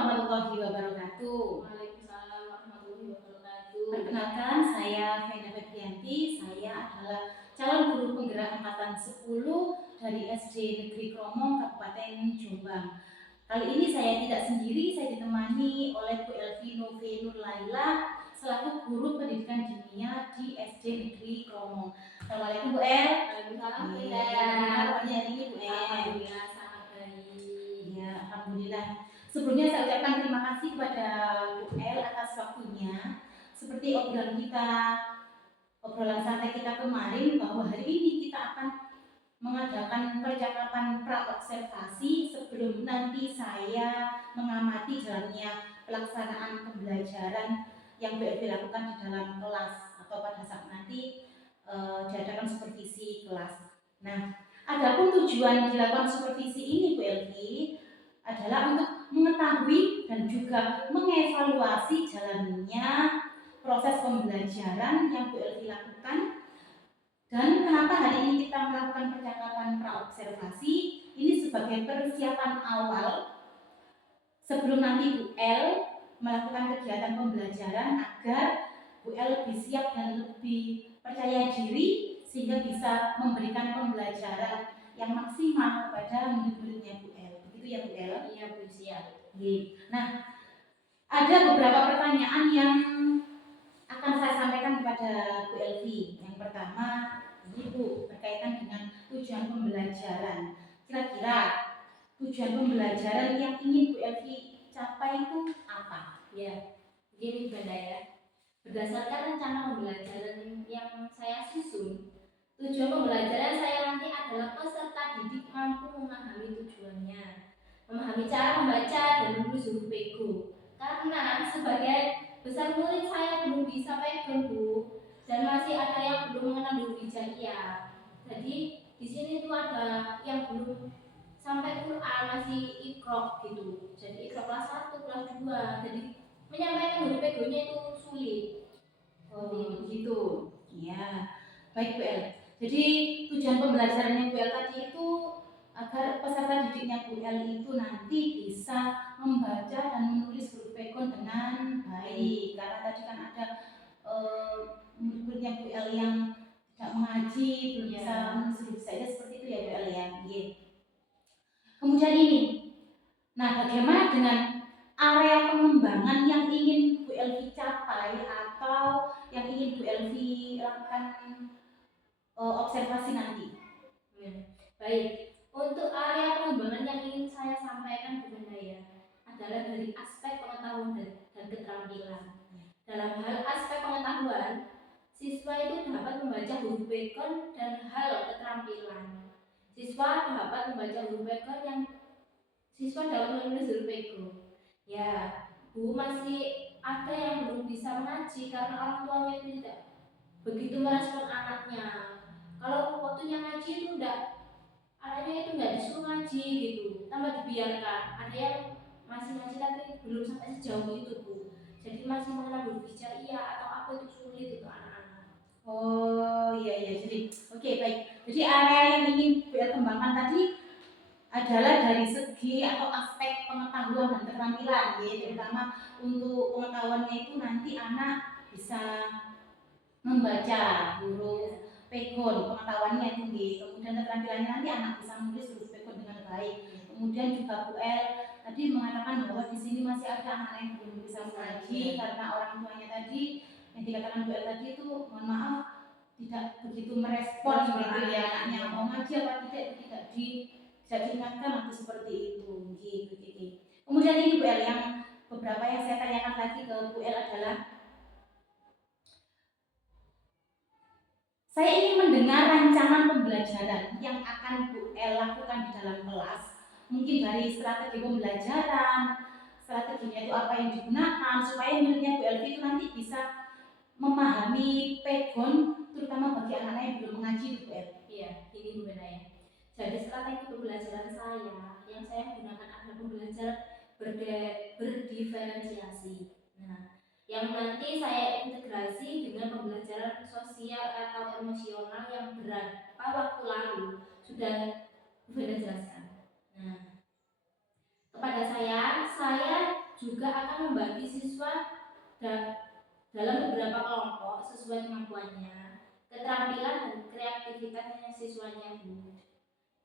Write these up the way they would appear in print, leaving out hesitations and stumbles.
warahmatullahi wabarakatuh. Waalaikumsalam warahmatullahi wabarakatuh. Perkenalkan, saya Vena Febrianti. Saya adalah calon guru penggerak angkatan 10 dari SD Negeri Kromong, Kabupaten Jombang. Kali ini saya tidak sendiri, saya ditemani oleh Bu Elvi Nove Nurlaila selaku guru pendidikan dinia di SD Negeri Kromong. Assalamualaikum Bu El. Waalaikumsalam Bunda. Gimana kabarnya hari ini Bu El? Alhamdulillah sangat baik. Ya, alhamdulillah. Sebelumnya saya ucapkan terima kasih kepada Bu El atas waktunya. Seperti obrolan santai kita kemarin, bahwa hari ini kita akan mengadakan percakapan pra-observasi sebelum nanti saya mengamati jalannya pelaksanaan pembelajaran yang Bu Elvi lakukan di dalam kelas atau pada saat nanti diadakan supervisi kelas. Nah, adapun tujuan dilakukan supervisi ini Bu Elvi adalah untuk mengetahui dan juga mengevaluasi jalannya proses pembelajaran yang Bu Elvi lakukan. Dan kenapa hari ini kita melakukan percakapan pra-observasi? Ini sebagai persiapan awal sebelum nanti Bu El melakukan kegiatan pembelajaran agar Bu El lebih siap dan lebih percaya diri sehingga bisa memberikan pembelajaran yang maksimal kepada murid-muridnya Bu El. Begitu ya Bu El? Iya Bu, siap. Nah, ada beberapa pertanyaan yang akan saya sampaikan kepada Bu Elvi. Yang pertama, ini Bu, berkaitan dengan tujuan pembelajaran. Kira-kira tujuan pembelajaran yang ingin Bu Elvi capai itu apa? Ya, begini Bunda ya. Berdasarkan rencana pembelajaran yang saya susun, tujuan pembelajaran saya nanti adalah peserta didik mampu memahami tujuannya, memahami cara membaca dan menulis huruf pego. Karena sebagai besar murid saya belum bisa pegon Bu, dan masih ada yang belum mengenal huruf hijaiyah. Jadi di sini tuh ada yang belum sampai Quran, masih ikrok gitu. Jadi ikrok kelas 1, kelas 2. Jadi menyampaikan huruf pegonya itu sulit. Oh, begitu. Ya. Baik Bu El. Jadi tujuan pembelajarannya Bu El tadi itu agar peserta didiknya Bu El itu nanti bisa membaca dan menulis huruf pegon dengan baik. Karena tadi kan ada murid-muridnya Bu El yang tidak mengaji, belum bisa menulis huruf saja seperti itu ya Bu El ya. Kemudian ini, nah bagaimana dengan area pengembangan yang ingin Bu Elvi capai atau yang ingin Bu Elvi lakukan observasi nanti? Baik, untuk area pengembangan yang ingin saya sampaikan Bunda ya adalah dari aspek pengetahuan dan keterampilan. Dalam hal aspek pengetahuan, siswa itu dapat membaca huruf pegon dan hal keterampilan. Siswa dapat membaca huruf pegon yang siswa dapat menulis huruf pego. Ya, Bu, masih ada yang belum bisa mengaji karena orang tuanya itu tidak begitu merespon anaknya. Kalau waktunya ngaji itu anaknya itu enggak disuruh ngaji gitu, tambah dibiarkan. Ada yang masih ngaji tapi belum sampai sejauh itu Bu. Jadi masih mengenal huruf hijaiyah atau apa itu sulit untuk anak-anak. Oh iya, jadi oke, baik. Jadi area yang ingin Bu El kembangkan tadi adalah dari segi atau aspek pengetahuan dan keterampilan, ya, terutama untuk pengetahuannya itu nanti anak bisa membaca huruf pegon, pengetahuannya tinggi. Kemudian keterampilannya nanti anak bisa menulis huruf pegon dengan baik. Kemudian juga Bu El tadi mengatakan bahwa di sini masih ada anak yang belum bisa mengaji karena orang tuanya tadi yang dikatakan Bu El tadi itu, mohon maaf, tidak begitu merespon gitu ya, anaknya mau ngaji apa tidak itu tidak diingatkan atau seperti itu. Gitu. Kemudian ini Bu El yang beberapa yang saya tanyakan lagi ke Bu El adalah, saya ingin mendengar rancangan pembelajaran yang akan Bu El lakukan di dalam kelas. Mungkin dari strategi pembelajaran, strateginya itu apa yang digunakan supaya muridnya Bu Elvi itu nanti bisa memahami pegon, terutama bagi anak-anak yang belum mengaji Bu El. Iya, ini Bu ya. Jadi strategi pembelajaran yang saya gunakan adalah pembelajaran berdiferensiasi. Nah, yang nanti saya integrasi dengan pembelajaran sosial atau emosional yang beberapa waktu lalu sudah jelaskan. Nah, kepada saya juga akan membagi siswa dalam beberapa kelompok sesuai kemampuannya, keterampilan dan kreativitasnya siswanya, Bu.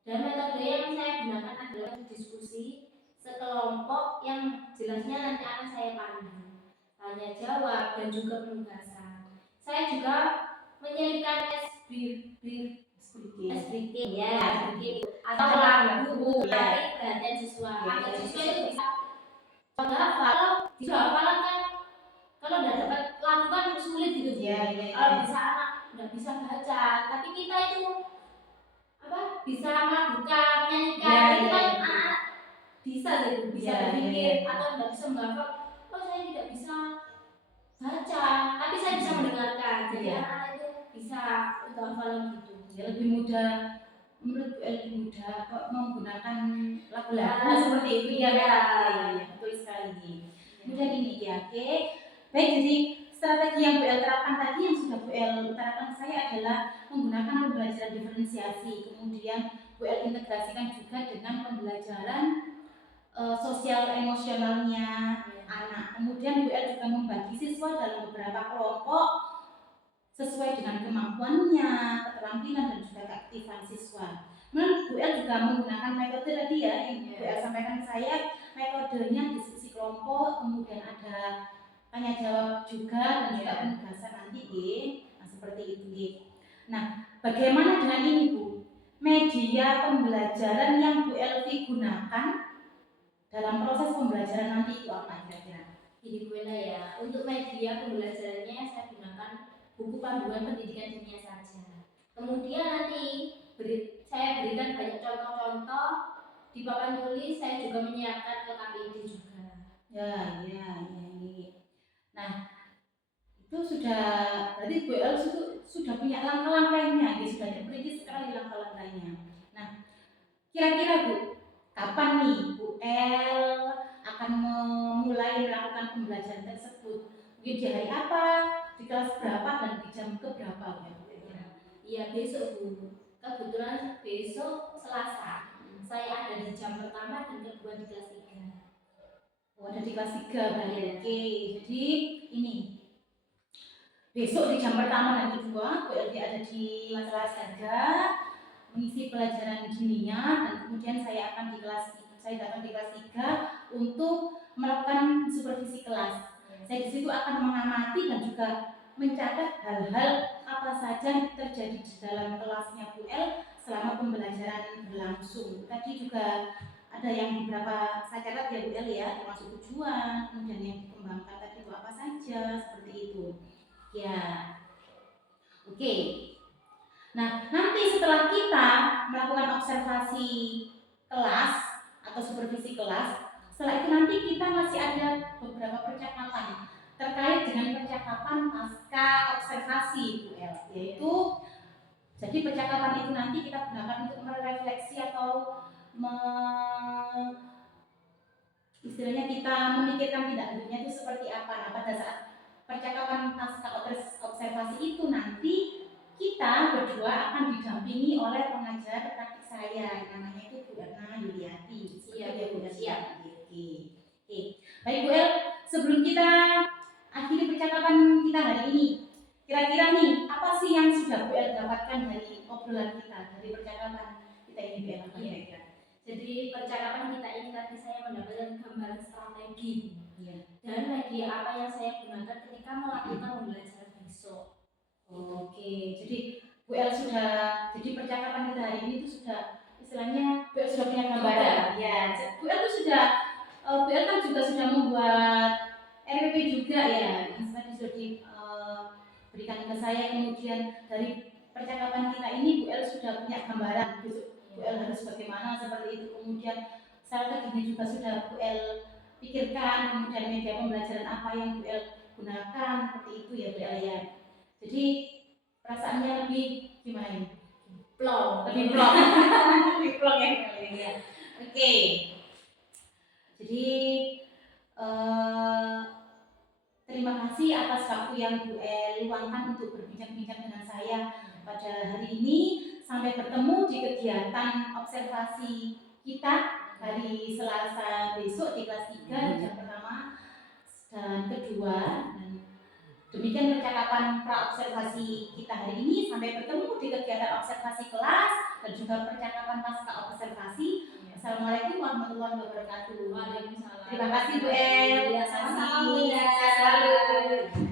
Dan metode yang saya gunakan adalah diskusi sekelompok yang jelasnya nanti akan saya pandu, tanya jawab dan juga penugasan. Saya juga menyelipkan SBK ya, atau lagu menarik perhatian siswa agar siswa itu bisa menghafal. Hafalan kan kalau udah dapat lagu kan sulit gitu. Kalau bisa anak nggak bisa baca, tapi kita itu bisa melakukan menyanyikan itu kan anak bisa gitu, bisa berpikir atau nggak bisa menghafal. Oh saya tidak bisa baca, tapi saya bisa mendengarkan. Jadi anak-anak itu bisa untuk hafalan gitu. Ya, lebih mudah menurut lebih mudah kok menggunakan lagu-lagu seperti itu ya. Betul sekali. Kemudian ini ya, oke. Baik, jadi strategi yang Bu El terapkan tadi yang sudah Bu El utarakan saya adalah menggunakan pembelajaran diferensiasi, kemudian Bu El integrasikan juga dengan pembelajaran sosial emosionalnya anak. Kemudian Bu El juga membagi siswa dalam beberapa kelompok sesuai dengan kemampuannya, keterampilan dan juga keaktifan siswa. Kemudian Bu El juga menggunakan metode tadi ya yang Bu El sampaikan ke saya, metodenya diskusi kelompok, kemudian ada tanya jawab juga dan juga penugasan nanti nah, seperti itu. Nah, bagaimana dengan ini Bu? Media pembelajaran yang Bu Elvi gunakan dalam proses pembelajaran nanti itu apa kira-kira? Ini Bu Ena ya, untuk media pembelajarannya saya gunakan buku panduan pendidikan dunia saja. Kemudian nanti saya berikan banyak contoh-contoh di papan tulis. Saya juga menyiapkan LKPD juga. Ya. Nah, itu sudah berarti Bu El sudah punya langkah-langkahnya, sudah diperinci sekali langkah-langkahnya. Nah, kira-kira Bu, kapan nih Bu El akan memulai melakukan pembelajaran tersebut? Mungkin di hari apa, di kelas berapa, dan di jam keberapa ya? Iya besok Bu. Kebetulan besok Selasa. Saya ada di jam pertama dan kedua di kelas 3. Oh, ada di kelas 3 berarti. Oke, jadi ini besok di jam pertama dan kedua Bu Elvi ada di kelas 3 mengisi pelajaran dunia, dan kemudian saya datang di kelas 3 untuk melakukan supervisi kelas. Saya di situ akan mengamati dan juga mencatat hal-hal apa saja yang terjadi di dalam kelasnya Bu El selama pembelajaran berlangsung. Tadi juga ada yang beberapa saya catat ya Bu El ya, termasuk tujuan, kemudian yang dikembangkan tadi itu apa saja, seperti itu. Ya. Oke. Nah, nanti setelah kita melakukan observasi kelas atau supervisi kelas, setelah itu nanti kita masih ada beberapa percakapan terkait dengan percakapan pasca observasi Bu El, yaitu jadi percakapan itu nanti kita gunakan untuk merefleksi atau istilahnya kita memikirkan tindak lanjutnya itu seperti apa. Nah, pada saat percakapan pasca observasi itu nanti kita berdua akan didampingi oleh pengajar praktik saya, namanya itu Bu Erna Yuliati. Iya Bu, siap. Oke. Baik Bu El, sebelum kita akhiri percakapan kita hari ini, kira-kira nih apa sih yang sudah Bu El dapatkan dari obrolan kita, dari percakapan kita ini Bu El? Iya. Jadi percakapan kita ini tadi saya mendapatkan gambaran strategi dan media apa yang saya gunakan ketika melakukan pembelajaran besok. Oke, jadi Bu El jadi percakapan kita hari ini itu sudah istilahnya Bu El sudah punya gambaran. Ya, Bu El itu Bu El kan juga sudah membuat RPP juga ya, yang tadi sudah diberikan ke saya. Kemudian dari percakapan kita ini Bu El sudah punya gambaran besok Bu El harus bagaimana seperti itu. Kemudian strateginya juga sudah Bu El pikirkan, kemudian media pembelajaran apa yang Bu El gunakan, seperti itu ya Bu El ya. Jadi perasaannya lebih gimana ini? Lebih plong ya. Oke. Jadi terima kasih atas waktu yang Bu El luangkan untuk berbincang-bincang dengan saya pada hari ini. Sampai bertemu di kegiatan observasi kita hari Selasa besok di kelas 3 jam pertama. dan kedua. Dan demikian percakapan pra-observasi kita hari ini. Sampai bertemu di kegiatan observasi kelas dan juga percakapan pasca observasi. Assalamualaikum warahmatullahi wabarakatuh. Waalaikumsalam. Terima kasih Bu El. Iya, sama-sama Bu Terima kasih. Indah. Sukses selalu.